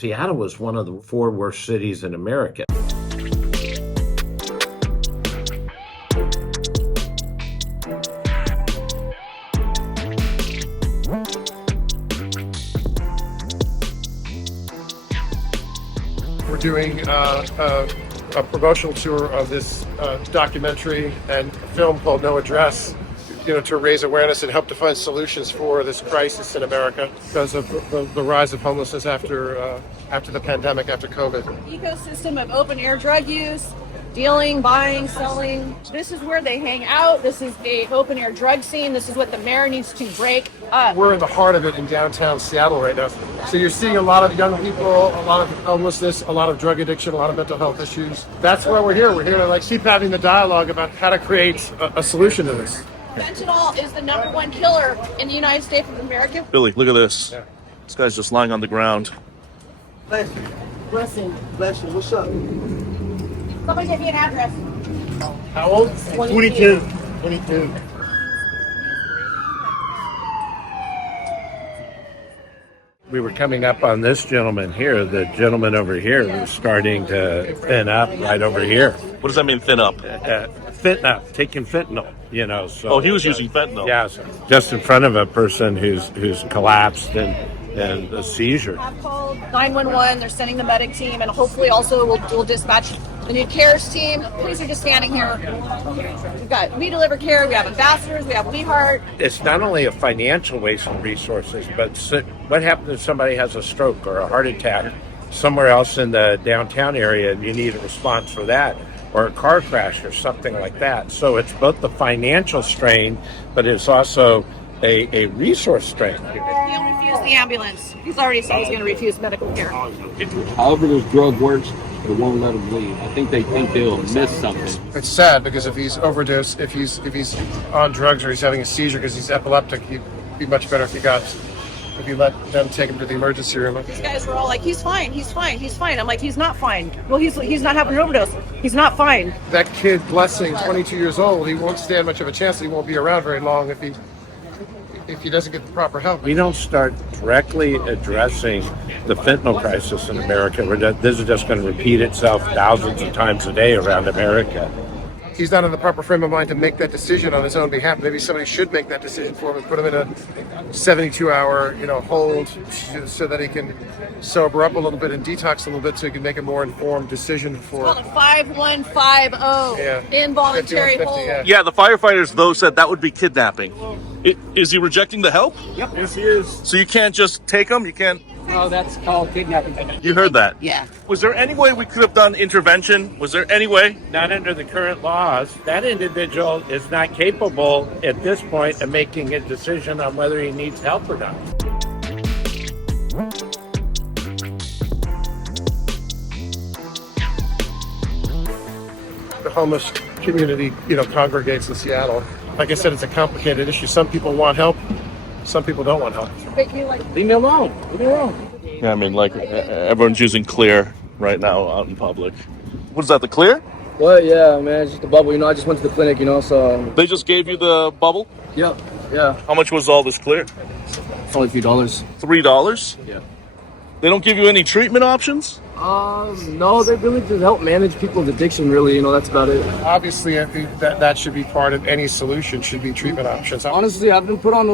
Seattle was one of the 4 worst cities in America. We're doing a promotional tour of this documentary and film called No Address, to raise awareness and help to find solutions for this crisis in America because of the rise of homelessness after the pandemic, after COVID. Ecosystem of open air drug use, dealing, buying, selling. This is where they hang out. This is a open air drug scene. This is what the mayor needs to break up. We're in the heart of it in downtown Seattle right now. So you're seeing a lot of young people, a lot of homelessness, a lot of drug addiction, a lot of mental health issues. That's why we're here. We're here to keep having the dialogue about how to create a solution to this. Fentanyl is the #1 killer in the United States of America. Billy, look at this. Yeah. This guy's just lying on the ground. Blessing. What's up? Somebody give me an address. How old? 22. We were coming up on this gentleman here. The gentleman over here was starting to thin up right over here. What does that mean, thin up? Fentanyl, taking fentanyl, So, oh, he was using fentanyl. Yeah, so just in front of a person who's collapsed and a seizure. I've called 911. They're sending the medic team, and hopefully also we'll dispatch the new CARES team. Police are just standing here. We've got We Deliver Care. We have ambassadors. We have We Heart. It's not only a financial waste of resources, but what happens if somebody has a stroke or a heart attack somewhere else in the downtown area and you need a response for that, or a car crash or something like that. So it's both the financial strain, but it's also a resource strain. He'll refuse the ambulance. He's already said he's going to refuse medical care. However this drug works, it won't let him bleed. I think they think they'll miss something. It's sad because if he's overdosed, if he's on drugs or he's having a seizure because he's epileptic, he'd be much better if you let them take him to the emergency room. These guys were all like, he's fine. I'm like, he's not fine. Well, he's not having an overdose. He's not fine. That kid, Blessing, 22 years old, he won't stand much of a chance. He won't be around very long if he doesn't get the proper help. We don't start directly addressing the fentanyl crisis in America. This is just going to repeat itself thousands of times a day around America. He's not in the proper frame of mind to make that decision on his own behalf. Maybe somebody should make that decision for him and put him in a 72-hour, hold so that he can sober up a little bit and detox a little bit so he can make a more informed decision for... It's called a 5150 involuntary hold. Yeah, the firefighters, though, said that would be kidnapping. Is he rejecting the help? Yep. Yes, he is. So you can't just take him? You can't... No, that's called kidnapping. You heard that? Yeah. Was there any way we could have done intervention? Was there any way? Not under the current laws. That individual is not capable at this point of making a decision on whether he needs help or not. The homeless community, congregates in Seattle. Like I said, it's a complicated issue. Some people want help. Some people don't want help. Leave me alone. Yeah, I mean, everyone's using Clear right now out in public. What is that, the Clear? Well, yeah, man, it's just a bubble. I just went to the clinic, so... They just gave you the bubble? Yep, yeah. How much was all this Clear? It's only a few dollars. $3? Yeah. They don't give you any treatment options? No, they really just help manage people's addiction, really, that's about it. Obviously, I think that should be part of any solution, should be treatment options. Honestly, I've been put on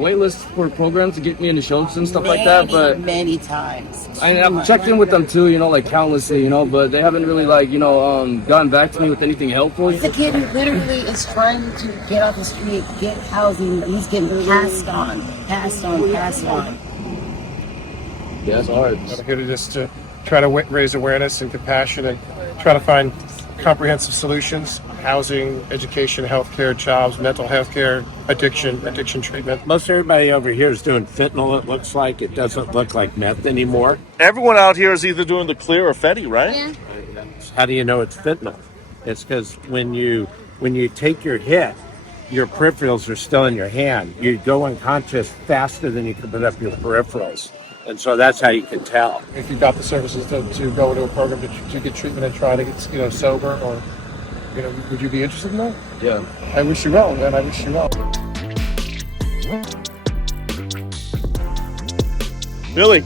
wait lists for programs to get me into shows and stuff like that, but... Many times. I've checked in with them too, countlessly, but they haven't really, gotten back to me with anything helpful. The kid who literally is trying to get off the street, get housing, he's getting passed on. Yeah, it's hard. I'm here to try to raise awareness and compassion and try to find comprehensive solutions: housing, education, healthcare, jobs, mental health care, addiction treatment. Most everybody over here is doing fentanyl, it looks like. It doesn't look like meth anymore. Everyone out here is either doing the Clear or Fetty, right? Yeah. How do you know it's fentanyl? It's because when you take your hit, your peripherals are still in your hand. You go unconscious faster than you can put up your peripherals. And so that's how you can tell. If you got the services to go into a program to get treatment and try to get sober, or would you be interested in that? Yeah. I wish you well, man. I wish you well. Billy,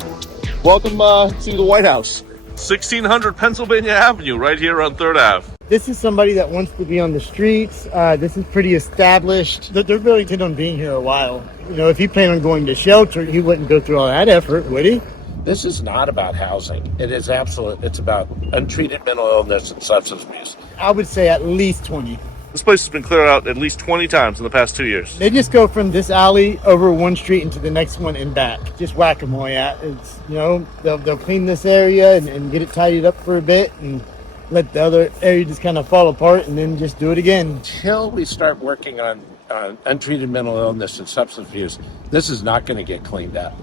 Welcome to the White House. 1600 Pennsylvania Avenue, right here on 3rd Ave. This is somebody that wants to be on the streets. This is pretty established. They're really intended on being here a while. You know, if he planned on going to shelter, he wouldn't go through all that effort, would he? This is not about housing. It's about untreated mental illness and substance abuse. I would say at least 20. This place has been cleared out at least 20 times in the past 2 years. They just go from this alley over one street into the next one and back. Just whack-a-mole. It's, you know, they'll clean this area and get it tidied up for a bit and let the other area just kind of fall apart and then just do it again. Until we start working on untreated mental illness and substance abuse, this is not going to get cleaned up.